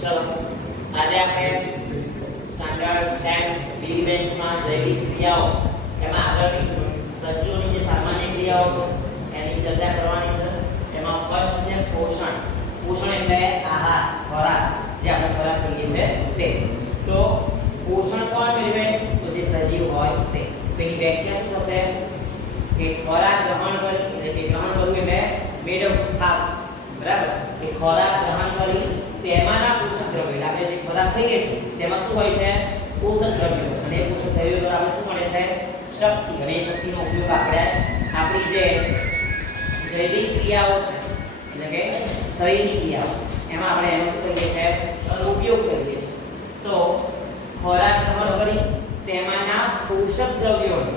ચલો આજે આપણે સ્ટાન્ડર્ડ 10 બી બેન્ચમાં જૈવિક ક્રિયાઓ એમાં આગળની સજીવોની જે સામાન્ય ક્રિયાઓ છે એની ચર્ચા કરવાની છે. એમાં ફર્સ્ટ છે પોષણ. પોષણ એટલે આહાર, ખોરાક, જે આપણે ખોરાક કહીએ છીએ તે. તો પોષણ કોણ મેળવે? તો જે સજીવ હોય તે. તેની વ્યાખ્યા શું થશે કે ખોરાક ગ્રહણ કરી એટલે કે ગ્રહણ કરવું એટલે મેળવવું, ખાવું, બરાબર? કે ખોરાક ગ્રહણ કરી તેમાંના પોષક દ્રવ્યો એટલે આપણે જે ખોરાક ખાઈએ છીએ તેમાં શું હોય છે? પોષક દ્રવ્યો. અને એ પોષક દ્રવ્યો દ્વારા આપણે શું મળે છે? શક્તિ. અને એ શક્તિનો ઉપયોગ આપણે આપણી જે જૈવિક ક્રિયાઓ છે એટલે કે શરીરની ક્રિયાઓ એમાં આપણે એનો શું કરીએ છીએ? ઉપયોગ કરીએ છીએ. તો ખોરાક ગ્રહણ કરી તેમાંના પોષક દ્રવ્યોનો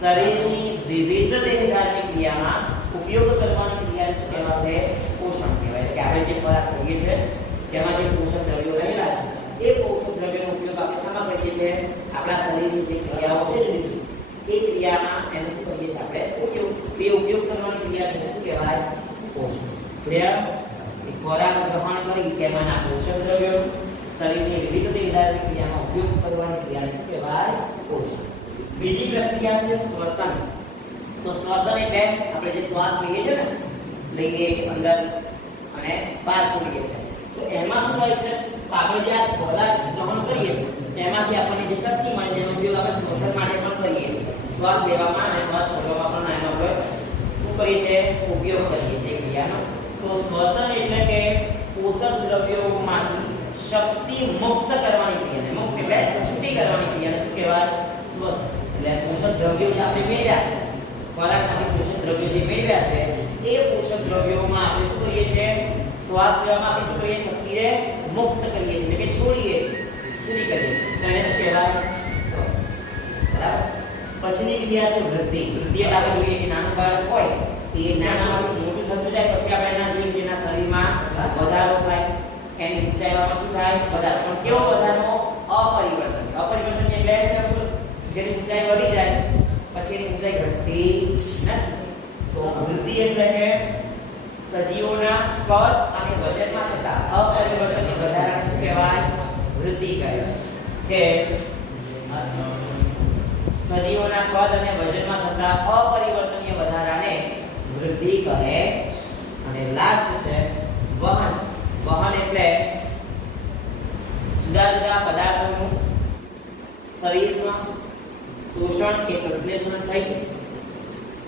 શરીરની વિવિધ દેહધાર્મિક ક્રિયામાં ઉપયોગ કરવાની ક્રિયાને શું કહેવાશે? પોષણ કહેવાય. કે આપણે જે ખોરાક ખાઈએ છીએ તેમાં જે પોષક દ્રવ્યો રહેલા છે એ પોષક દ્રવ્યોનો ઉપયોગ આપણે શામાં કરીએ છીએ? આપણા શરીરની જે ક્રિયાઓ છે જુદી એ ક્રિયામાં એનો શું કરીએ છીએ? આપણે ઉપયોગ. તે ઉપયોગ કરવાની ક્રિયા છે શું કહેવાય? પોષણ. ક્લિયર? ખોરાક ગ્રહણ કરી તેમાંના પોષક દ્રવ્યો શરીરની વિવિધ દેહધાર્મિક ક્રિયામાં ઉપયોગ કરવાની ક્રિયાને શું કહેવાય? પોષણ. બીજી પ્રક્રિયા છે શ્વસન. તો શ્વસન એટલે આપણે જે શ્વાસ લઈએ છીએ ને, લઈએ અંદર અને બહાર છોડીએ છીએ, તો એમાં શું થાય છે? તો આપણે જે આ ખોરાક ગ્રહણ કરીએ છીએ એમાંથી આપણને જે શક્તિ મળે જેનો ઉપયોગ આપણે શ્વસન માટે પણ કરીએ છીએ. શ્વાસ લેવામાં અને શ્વાસ છોડવામાં પણ એનો આપણે શું કરીએ છીએ? ઉપયોગ કરીએ છીએ ક્રિયાનો. તો શ્વસન એટલે કે પોષક દ્રવ્યોમાંથી શક્તિ મુક્ત કરવાની ક્રિયાને, મુક્ત એટલે છૂટી કરવાની ક્રિયાને શું કહેવાય? શ્વસન. એટલે પોષક દ્રવ્યો જે આપણે મેળવ્યા, ખોરાકમાંથી પોષક દ્રવ્યો જે મેળવ્યા છે એ પોષક દ્રવ્યોમાં આપણે શું કરીએ છીએ? શ્વાસ લેવામાં આપણે શું કરીએ? શક્તિને મુક્ત કરીએ છીએ એટલે કે છોડીએ છીએ, છૂટી કરીએ છીએ. તો એને શું કહેવાય? શ્વસન. બરાબર? પછીની ક્રિયા છે વૃદ્ધિ. વૃદ્ધિ એટલે આપણે જોઈએ કે નાનું બાળક હોય એ નાનામાંથી મોટું થતું જાય, પછી આપણે એના જોઈએ કે એના શરીરમાં વધારો થાય, એની ઊંચાઈમાં શું થાય? વધારો. પણ કેવો વધારો? અપરિવર્તન. અપરિવર્તન એટલે જેની ઊંચાઈ વધી જાય પછી એની ઊંચાઈ ઘટતી નથી. તો વૃદ્ધિ એટલે કે સજીવોના કદ અને વજનમાં થતા અપરિવર્તનીય વધારાને શું કહેવાય? વૃદ્ધિ કહે છે. કે સજીવોના કદ અને વજનમાં થતા અપરિવર્તનીય વધારાને વૃદ્ધિ કહે છે. અને લાસ્ટ છે વહન. વહન એટલે જુદા જુદા પદાર્થોનું શરીરમાં શોષણ કે સંશ્લેષણ થઈ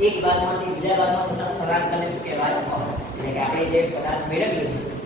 એક ભાગમાંથી બીજા ભાગમાં થતા સ્થળાંતરને શું કહેવાય? વહન. એટલે કે આપણે જે પદાર્થ મેળવીએ છીએ